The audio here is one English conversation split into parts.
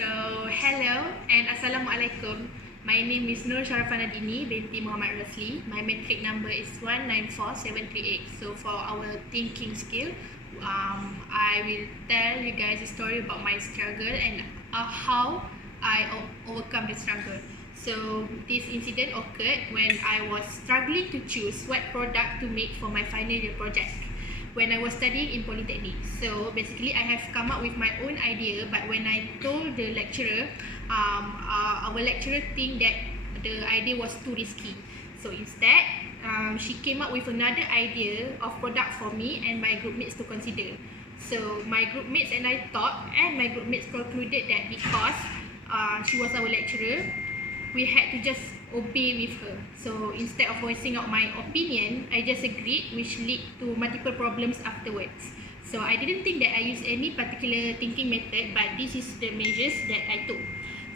So, hello and Assalamualaikum. My name is Syarafana Dini binti Mohd Rosli. My metric number is 194738. So, for our thinking skill, I will tell you guys a story about my struggle and how I overcome the struggle. So, this incident occurred when I was struggling to choose what product to make for my final year project when I was studying in Polytechnic. So basically, I have come up with my own idea, but when I told the lecturer, our lecturer think that the idea was too risky. So instead, she came up with another idea of product for me and my groupmates to consider. So my groupmates and I thought, and my groupmates concluded that because she was our lecturer, we had to just obey with her. So instead of voicing out my opinion, I just agreed, which led to multiple problems afterwards. So I didn't think that I used any particular thinking method, but this is the measures that I took.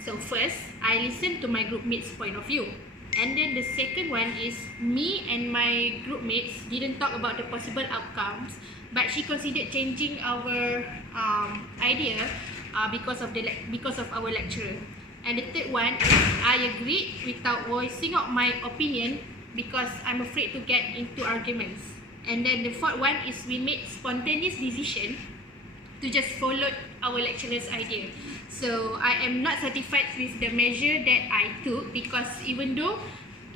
So first, I listened to my groupmates' point of view. And then the second one is me and my groupmates didn't talk about the possible outcomes, but she considered changing our idea because of our lecturer. And the third one is I agreed without voicing out my opinion because I'm afraid to get into arguments. And then the fourth one is we made spontaneous decision to just follow our lecturer's idea. So I am not satisfied with the measure that I took because even though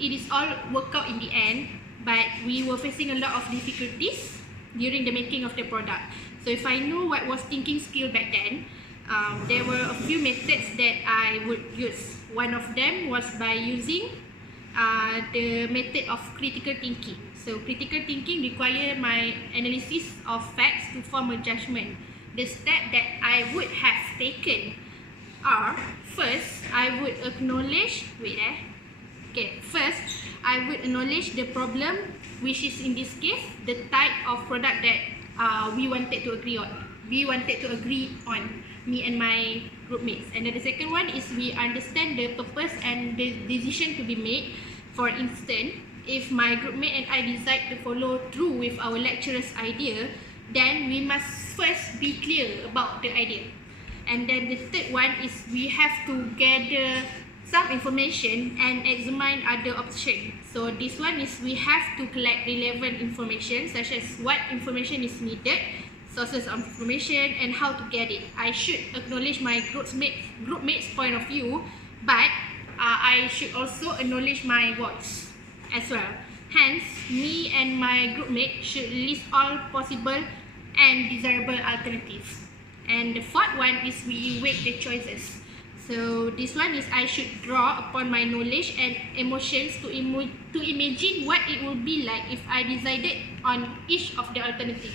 it is all worked out in the end, but we were facing a lot of difficulties during the making of the product. So if I knew what was thinking skill back then, there were a few methods that I would use. One of them was by using the method of critical thinking. So critical thinking requires my analysis of facts to form a judgment. The step that I would have taken are, first, I would acknowledge, first, I would acknowledge the problem, which is in this case, the type of product that we wanted to agree on, me and my groupmates. And then the second one is we understand the purpose and the decision to be made. For instance, if my groupmate and I decide to follow through with our lecturer's idea, then we must first be clear about the idea. And then the third one is we have to gather some information and examine other options. So this one is we have to collect relevant information such as what information is needed, sources of information, and how to get it. I should acknowledge my groupmates' point of view, but I should also acknowledge my voice as well. Hence, me and my groupmate should list all possible and desirable alternatives. And the fourth one is we weigh the choices. So this one is I should draw upon my knowledge and emotions to imagine what it would be like if I decided on each of the alternatives.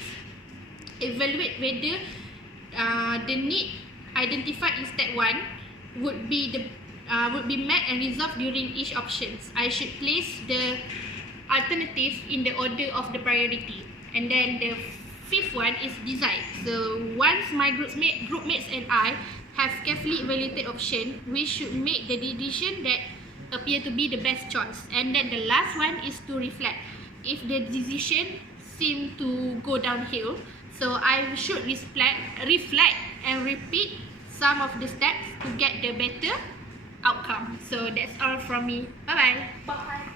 Evaluate whether the need identified in step 1 would be met and resolved during each options. I should place the alternative in the order of the priority. And then the fifth one is decide. So once my groupmates and I have carefully evaluated option, we should make the decision that appear to be the best choice. And then the last one is to reflect. If the decision seem to go downhill, so I should reflect and repeat some of the steps to get the better outcome. So that's all from me. Bye bye. Bye.